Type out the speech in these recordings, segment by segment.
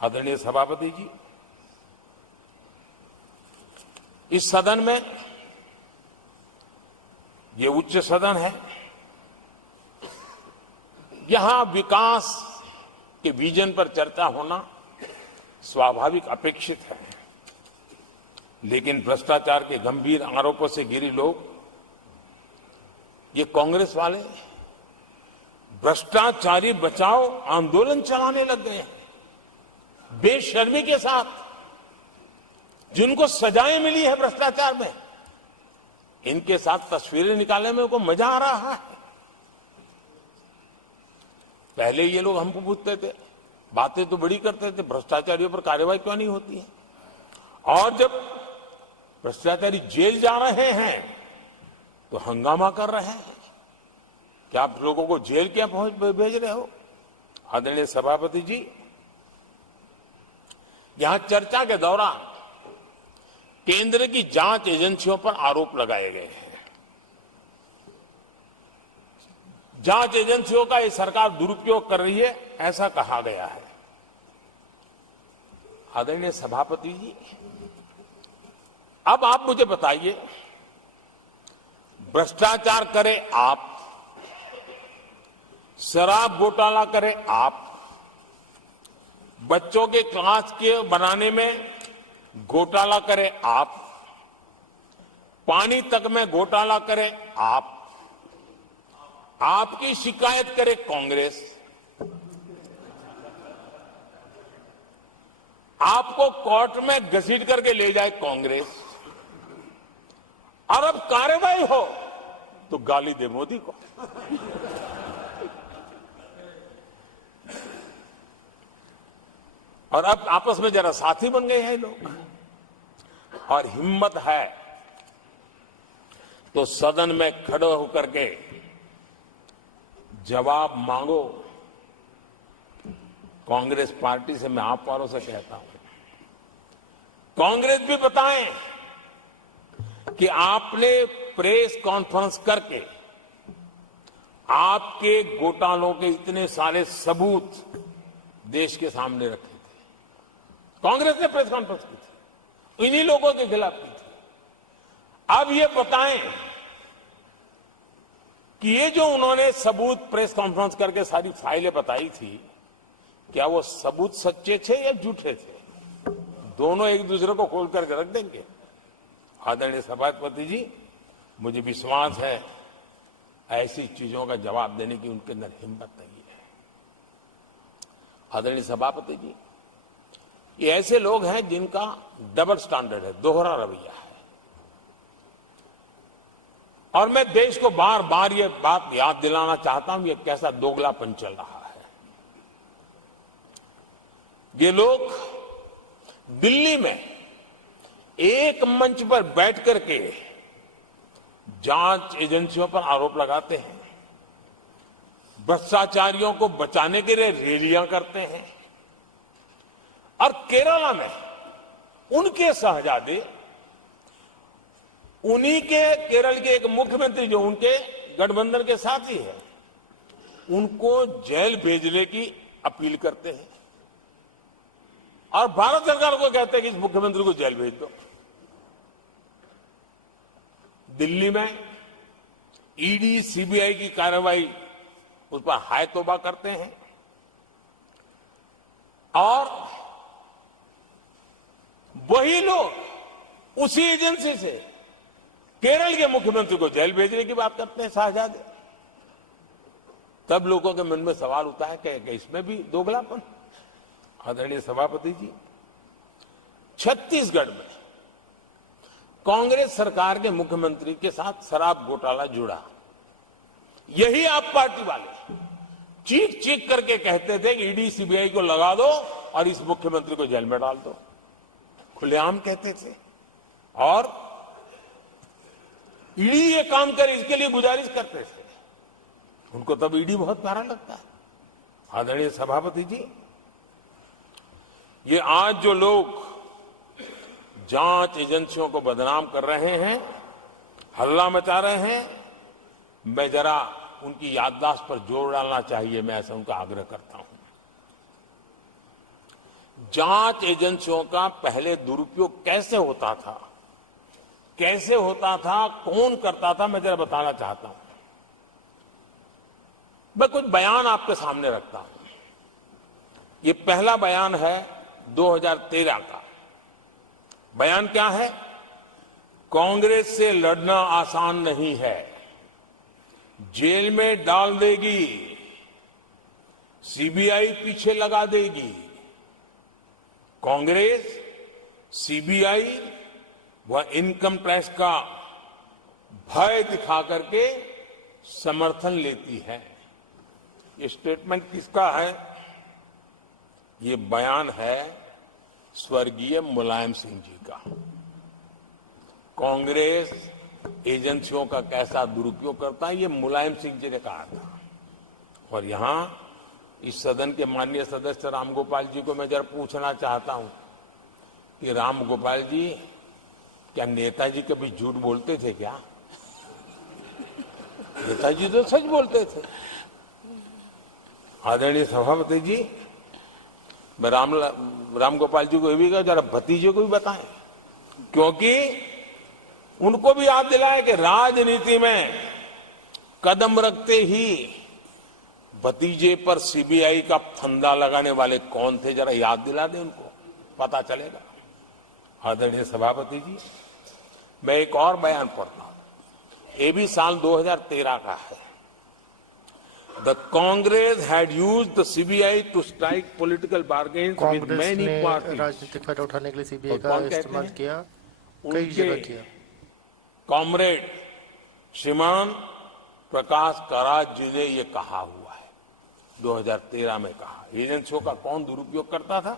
आदरणीय सभापति जी, इस सदन में, ये उच्च सदन है, यहां विकास के विजन पर चर्चा होना स्वाभाविक अपेक्षित है। लेकिन भ्रष्टाचार के गंभीर आरोपों से घिरे लोग, ये कांग्रेस वाले भ्रष्टाचारी बचाओ आंदोलन चलाने लग गए हैं बेशर्मी के साथ। जिनको सजाएं मिली है भ्रष्टाचार में, इनके साथ तस्वीरें निकालने में उनको मजा आ रहा है। पहले ये लोग हमको पूछते थे, बातें तो बड़ी करते थे, भ्रष्टाचारियों पर कार्रवाई क्यों नहीं होती है? और जब भ्रष्टाचारी जेल जा रहे हैं तो हंगामा कर रहे हैं। क्या आप लोगों को जेल क्या भेज रहे हो? आदरणीय सभापति जी, यहां चर्चा के दौरान केंद्र की जांच एजेंसियों पर आरोप लगाए गए हैं। जांच एजेंसियों का ये सरकार दुरुपयोग कर रही है, ऐसा कहा गया है। आदरणीय सभापति जी, अब आप मुझे बताइए, भ्रष्टाचार करे आप, शराब घोटाला करे आप, बच्चों के क्लास के बनाने में घोटाला करे आप, पानी तक में घोटाला करे आप, आपकी शिकायत करे कांग्रेस, आपको कोर्ट में घसीट करके ले जाए कांग्रेस, और अब कार्रवाई हो तो गाली दे मोदी को। और अब आपस में जरा साथी बन गए हैं लोग। और हिम्मत है तो सदन में खड़े होकर के जवाब मांगो। कांग्रेस पार्टी से मैं आप वालों से कहता हूं, कांग्रेस भी बताएं कि आपने प्रेस कॉन्फ्रेंस करके आपके घोटालों के इतने सारे सबूत देश के सामने रखे थे। कांग्रेस ने प्रेस कॉन्फ्रेंस की थी, इन्हीं लोगों के खिलाफ की थी। अब ये बताएं कि ये जो उन्होंने सबूत प्रेस कॉन्फ्रेंस करके सारी फाइलें बताई थी, क्या वो सबूत सच्चे थे या झूठे थे? दोनों एक दूसरे को खोल करके रख देंगे। आदरणीय सभापति जी, मुझे विश्वास है ऐसी चीजों का जवाब देने की उनके अंदर हिम्मत नहीं है। आदरणीय सभापति जी, ये ऐसे लोग हैं जिनका डबल स्टैंडर्ड है, दोहरा रवैया है। और मैं देश को बार बार ये बात याद दिलाना चाहता हूं, ये कैसा दोगलापन चल रहा है। ये लोग दिल्ली में एक मंच पर बैठ करके जांच एजेंसियों पर आरोप लगाते हैं, भ्रष्टाचारियों को बचाने के लिए रैलियां करते हैं, और केरला में उनके शहजादे, उन्हीं के केरल के एक मुख्यमंत्री जो उनके गठबंधन के साथी है, उनको जेल भेजने की अपील करते हैं और भारत सरकार को कहते हैं कि इस मुख्यमंत्री को जेल भेज दो। दिल्ली में ईडी सीबीआई की कार्रवाई उस पर हाय तौबा करते हैं और वही लोग उसी एजेंसी से केरल के मुख्यमंत्री को जेल भेजने की बात करते हैं, शहजादे। तब लोगों के मन में सवाल उठता है कि इसमें भी दोगलापन। आदरणीय सभापति जी, छत्तीसगढ़ में कांग्रेस सरकार के मुख्यमंत्री के साथ शराब घोटाला जुड़ा। यही आप पार्टी वाले चीख चीख करके कहते थे कि ईडी सीबीआई को लगा दो और इस मुख्यमंत्री को जेल में डाल दो, खुलेआम कहते थे। और ईडी ये काम करे इसके लिए गुजारिश करते थे। उनको तब ईडी बहुत प्यारा लगता है। आदरणीय सभापति जी, ये आज जो लोग जांच एजेंसियों को बदनाम कर रहे हैं, हल्ला मचा रहे हैं, मैं जरा उनकी याददाश्त पर जोर डालना चाहिए, मैं ऐसा उनका आग्रह करता हूं। जांच एजेंसियों का पहले दुरुपयोग कैसे होता था, कौन करता था, मैं जरा बताना चाहता हूं। मैं कुछ बयान आपके सामने रखता हूं। ये पहला बयान है 2013 का। बयान क्या है? कांग्रेस से लड़ना आसान नहीं है, जेल में डाल देगी, सीबीआई पीछे लगा देगी। कांग्रेस सीबीआई व इनकम टैक्स का भय दिखा करके समर्थन लेती है। ये स्टेटमेंट किसका है? ये बयान है स्वर्गीय मुलायम सिंह जी का। कांग्रेस एजेंसियों का कैसा दुरुपयोग करता है, ये मुलायम सिंह जी ने कहा था। और यहां इस सदन के माननीय सदस्य रामगोपाल जी को मैं जरा पूछना चाहता हूं कि रामगोपाल जी, क्या नेताजी कभी झूठ बोलते थे क्या? नेताजी तो सच बोलते थे। आदरणीय सभापति जी, मैं रामगोपाल जी को ये भी कहा जरा भतीजे को भी बताएं, क्योंकि उनको भी याद दिलाएं कि राजनीति में कदम रखते ही भतीजे पर सीबीआई का फंदा लगाने वाले कौन थे, जरा याद दिला दें उनको, पता चलेगा। आदरणीय सभापति जी, मैं एक और बयान पढ़ता हूं। ये भी साल 2013 का है। The Congress had used the CBI to strike political bargains with many parties. राजनीतिक फायदा उठाने के लिए सीबीआई का इस्तेमाल किया, कई जगह किया। कॉमरेड श्रीमान प्रकाश करात जी ने ये कहा हुआ है, 2013 में कहा। एजेंसियों का कौन दुरुपयोग करता था?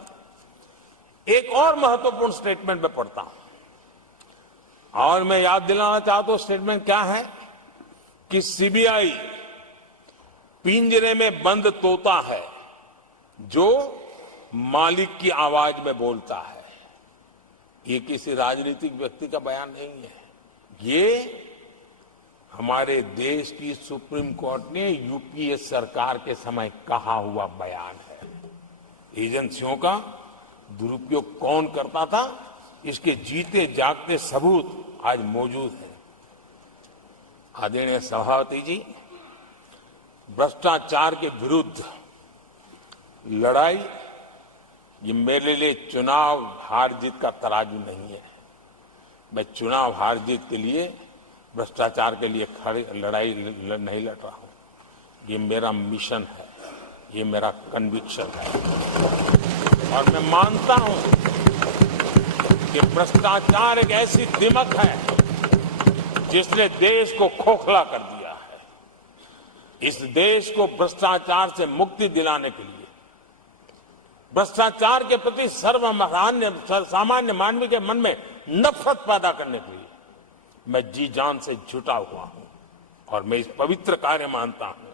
एक और महत्वपूर्ण स्टेटमेंट में पढ़ता हूं और मैं याद दिलाना चाहता हूं। स्टेटमेंट क्या है कि सीबीआई पिंजरे में बंद तोता है जो मालिक की आवाज में बोलता है। ये किसी राजनीतिक व्यक्ति का बयान नहीं है, ये हमारे देश की सुप्रीम कोर्ट ने यूपीए सरकार के समय कहा हुआ बयान है। एजेंसियों का दुरुपयोग कौन करता था, इसके जीते जागते सबूत आज मौजूद है। आदरणीय सभापति जी, भ्रष्टाचार के विरुद्ध लड़ाई ये मेरे लिए चुनाव हार जीत का तराजू नहीं है। मैं चुनाव हार जीत के लिए, भ्रष्टाचार के लिए लड़ाई नहीं लड़ रहा हूं। ये मेरा मिशन है, ये मेरा कन्विक्शन है। और मैं मानता हूं कि भ्रष्टाचार एक ऐसी दिमक है जिसने देश को खोखला कर दिया है। इस देश को भ्रष्टाचार से मुक्ति दिलाने के लिए, भ्रष्टाचार के प्रति सामान्य मानवी के मन में नफरत पैदा करने के लिए मैं जी जान से जुटा हुआ हूं और मैं इस पवित्र कार्य मानता हूं